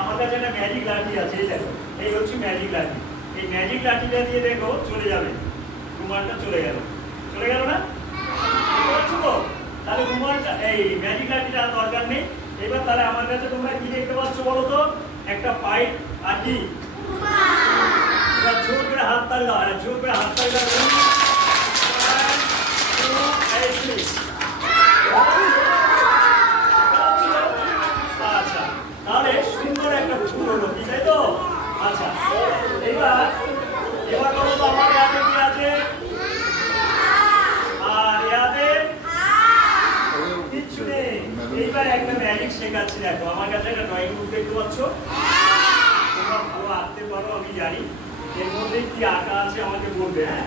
আমার কাছে একটা ম্যাজিক লাঠি আছে, এই দেখো, এই হচ্ছে ম্যাজিক লাঠি। এই ম্যাজিক লাঠিটা দিয়ে দেখো চলে যাবে, রুমালটা চলে গেল, চলে গেল না? তাহলে রুমালটা এই ম্যাজিক লাঠিটা দরকার নেই। এবার তাহলে আমার কাছে তোমরা কি দেখতে পাচ্ছ বলো তো? একটা পাইপ আর কি, জোর করে হাত তালি দাও, জোর করে হাত তালি দাও। আচ্ছা, তাহলে সুন্দর একটা ফুল হলো, কি তাই তো? আচ্ছা, এবার বলো তো আমার হাতে কি আছে? আর হাতে কিচ্ছু নেই। এইবার একটা ম্যাজিক শেখাচ্ছি, দেখো আমার কাছে একটা ড্রয়িং বুক দেখতে পাচ্ছ, তোমরা ভালো আঁকতে পারো আমি জানি। এর মধ্যে কি আঁকা আছে আমাকে বলবে, হ্যাঁ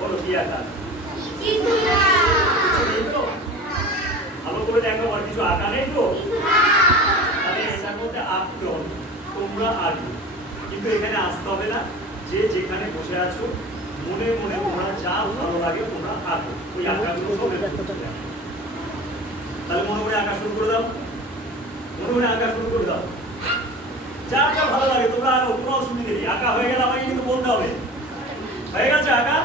বলো কি আঁকা? ভালো করে দেখো, আর কিছু আঁকা নেই তো? তাহলে এটার মধ্যে আঁকতে হবে, তোমরা আঁকবে, কিন্তু এখানে আসতে হবে না। যে যেখানে বসে আছো মনে মনে তোমরা যা ভালো লাগে তোমরা আঁকো, ওই আঁকাগুলো সব। তাহলে মনে মনে আঁকা শুরু করে দাও, মনে মনে আঁকা শুরু করে দাও, যা যা ভালো লাগে তোমরা আঁকো, কোনো অসুবিধা নেই। আঁকা হয়ে গেলে আমাকে কিন্তু বলতে হবে হয়ে গেছে আঁকা।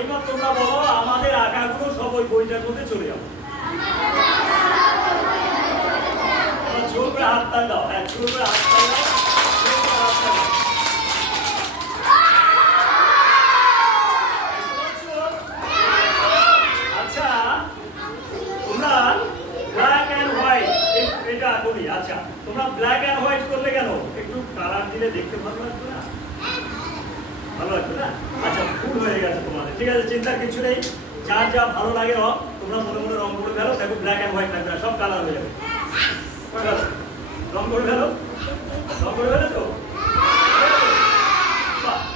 এবার তোমরা বলো আমাদের আঁকাগুলো সব ওই বইটার মধ্যে চলে যাবে। জোর করে হাত তাল দাও, হ্যাঁ জোর করে হাত তাল দাও, আচ্ছা তোমরা ব্ল্যাক এন্ড হোয়াইট এটা করি। আচ্ছা তোমরা ব্ল্যাক এন্ড হোয়াইট করলে কেন? একটু কালার দিলে দেখতে ভালো লাগবে না? ভালো লাগবে না? আচ্ছা ভুল হয়ে গেছে তোমাদের, ঠিক আছে, চিন্তার কিছু নেই। যার যা ভালো লাগে রং তোমরা মনে মনে রং করে ফেলো, দেখো ব্ল্যাক এন্ড হোয়াইট লাগবে না, সব কালার হয়ে যাবে। রং করে ফেলো, রং করে ফেলো তো।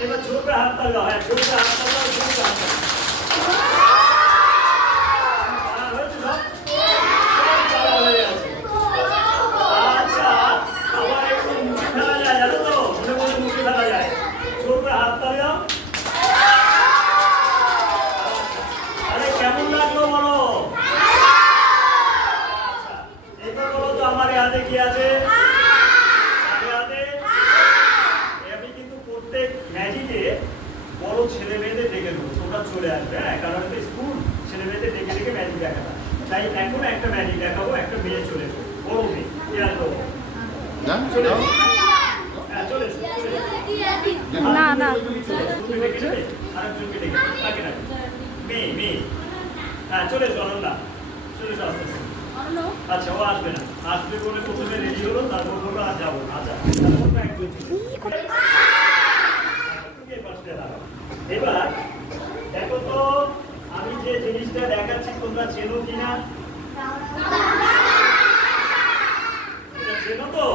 এবার জোর করে হাত তাল দাও, হ্যাঁ জোর করে হাত তাল দাও, জোর করে হাত তাল দাও। আচ্ছা আবার একটু মুছে ফেলা যায়, জানো তো, মনে মনে মুছে ফেলা যায়। জোর করে হাত তাল দাও। আরে কেমন লাগলো বলো? আচ্ছা এবার বলো তো আমার হাতে কি আছে? আমি কিন্তু প্রত্যেক ম্যাজিকে বড় ছেলে মেয়েদের ডেকে দেবো, তোমরা চলে আসবে, হ্যাঁ, কারণ স্কুল ছেলে মেয়েদের ডেকে ডেকে ম্যাজিক দেখাটা। তাই এখন একটা ম্যাজিক দেখাবো, একটা মেয়ে চলে এসো, বড় মেয়ে কি আসবো, চলে এসো, হ্যাঁ চলে এসো, না না আরেকজনকে ডেকে তাকে না মেয়ে মেয়ে, হ্যাঁ চলে এসো অনন্যা, চলে এসো আস্তে আস্তে। আচ্ছা ও আসবে না, আসবে বলে প্রথমে রেডি হলো, তারপর বললো আর যাবো না। আচ্ছা এবার দেখো তো আমি যে জিনিসটা দেখাচ্ছি তোমরা চেনো কিনা? এটা চেনো তো?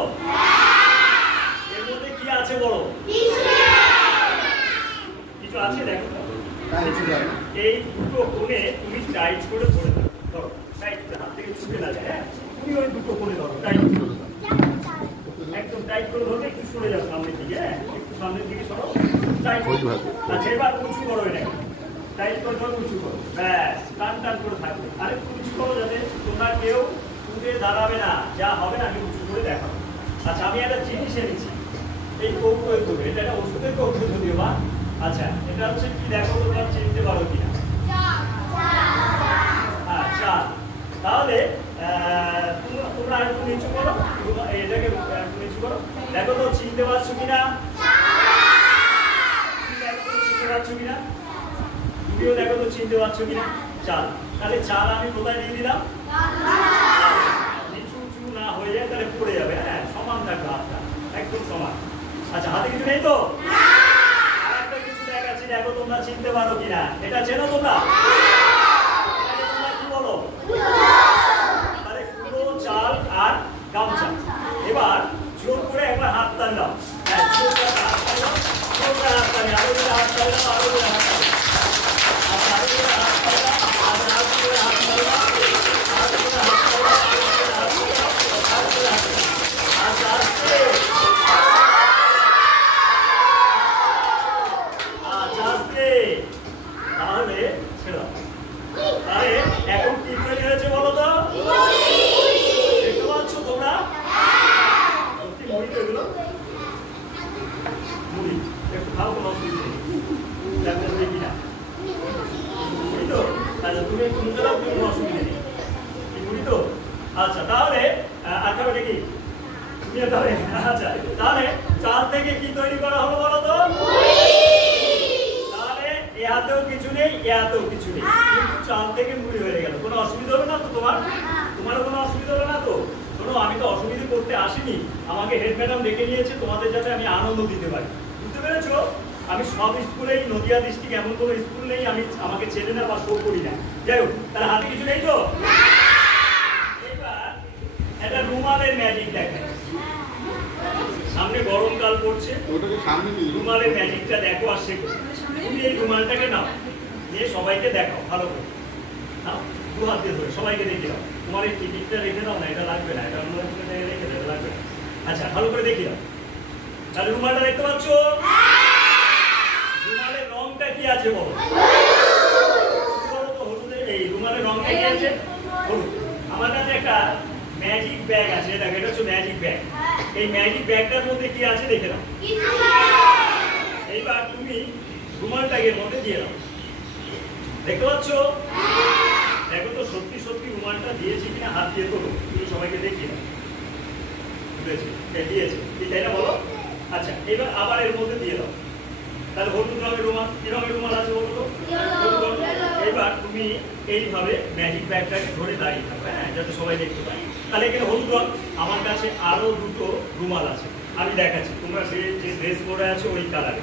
এর মধ্যে কি আছে বলো? কিছু আছে দেখো তো। এই দুটো কোণে তুমি টাইট করে ধরে ধরো, টাইট হাত থেকে ছুটে না যায়, হ্যাঁ তুমি ওই দুটো কোণে ধরো, টাইট করে একদম টাইট করে ধরো, একটু সরে যাও সামনের দিকে, হ্যাঁ একটু সামনের দিকে সরো, টাইট। আচ্ছা এবার উঁচু করো, এটাকে টাইট করে ধরো, উঁচু করো, ব্যাস টান টান করে থাকবে। আরে উঁচু করো যাতে তোমরা কেউ উঠে দাঁড়াবে না, যা হবে না আমি উঁচু করে দেখাবো। আচ্ছা আমি একটা জিনিস এনেছি, এই কৌটো করে, এটা একটা ওষুধের কৌটো যদিও বা। আচ্ছা এটা হচ্ছে কি দেখো তোমরা চিনতে পারো কিনা? আচ্ছা তাহলে তোমরা একটু নিচু করো, এটাকে একটু নিচু করো, দেখো তো চিনতে পারছো কিনা? চিনতে পারছো কিনা? তুমিও দেখো তো চিনতে পারছো কিনা? চাল, তাহলে চাল আমি কোথায় দিয়ে দিলাম? নিচু উঁচু না হয়ে যায়, তাহলে পড়ে যাবে, হ্যাঁ সমান থাকবে হাতটা, একদম সমান। আচ্ছা হাতে কিছু নেই তো? আরেকটা কিছু দেখাচ্ছি, দেখো তোমরা চিনতে পারো কিনা? এটা চেনো তোমরা? তোমরা কি বলো? তাহলে কুলো, চাল আর গামছা। এবার জোর করে একবার হাত তাল দাও, হ্যাঁ জোর করে হাত তাল দাও, জোর করে হাত তাল দাও, আরো করে হাত তাল দাও, আরো করে হাত তাল দাও, আচ্ছা আরো করে হাত তাল দাও, আচ্ছা আরো করে হাত তাল দাও, আরো করে হাত তাল দাও, আরো করে হাত তাল দাও, আরো করে হাত তাল দাও, আচ্ছা আস্তে আস্তে, তাহলে ছেড়ে তাহলে আঠারোটা কি তাহলে আচ্ছা তাহলে চাল থেকে কি তৈরি করা হলো বলো তো? তাহলে এ হাতেও কিছু নেই, এ হাতেও কিছু নেই, কিন্তু চাল থেকে মুড়ি হয়ে গেল। কোনো অসুবিধা হলো না তো তোমার? তোমারও কোনো অসুবিধা হলো না তো? শোনো, আমি তো অসুবিধা করতে আসিনি, আমাকে হেড ম্যাডাম ডেকে নিয়েছে তোমাদের যাতে আমি আনন্দ দিতে পারি। বুঝতে পেরেছো? আমি সব স্কুলেই, নদিয়া ডিস্ট্রিক্ট এমন কোনো স্কুল নেই আমি আমাকে চেনে না বা শো করি না। যাই হোক, তাহলে হাতে কিছু নেই তো? এবার একটা রুমালের ম্যাজিক দেখেন। সামনে গরমকাল পড়ছে, রুমালের ম্যাজিকটা দেখো আর শেখো। তুমি এই রুমালটাকে নাও, নিয়ে সবাইকে দেখাও ভালো করে। নাও, দু হাত দিয়ে ধরে সবাইকে দেখে দাও। তোমার এই টিকিটটা রেখে দাও না, এটা লাগবে না, এটা অন্য রেখে দাও, এটা লাগবে না। আচ্ছা, ভালো করে দেখে দাও। তাহলে রুমালটা দেখতে পাচ্ছ? রুমালের রংটা কি আছে বলো? হলুদের, এই রুমালের রংটা কি আছে? হলুদ। আমার কাছে একটা ম্যাজিক ব্যাগ আছে, দেখো এটা হচ্ছে ম্যাজিক ব্যাগ। এই ম্যাজিক ব্যাগটার মধ্যে কি আছে দেখে নাও। এইবার তুমি রুমালটাকে এর মধ্যে দিয়ে দাও। দেখতে পাচ্ছ? দেখো তো সত্যি সত্যি রুমালটা দিয়েছি কিনা, হাত দিয়ে তোলো, তুমি সবাইকে দেখিয়ে দাও। বুঝেছি? দিয়েছে, তাই না বলো? আচ্ছা, এবার আবার এর মধ্যে দিয়ে দাও। তাহলে হলুদ রঙের রুমাল, কি রঙের রুমাল আছে বলো তো? এবার তুমি এইভাবে ম্যাজিক ব্যাগটাকে ধরে দাঁড়িয়ে থাকো, হ্যাঁ, যাতে সবাই দেখতে পায়। তাহলে এখানে হলুদ রং। আমার কাছে আরো দুটো রুমাল আছে, আমি দেখাচ্ছি। তোমরা যে ড্রেস পরে আছো ওই কালারে।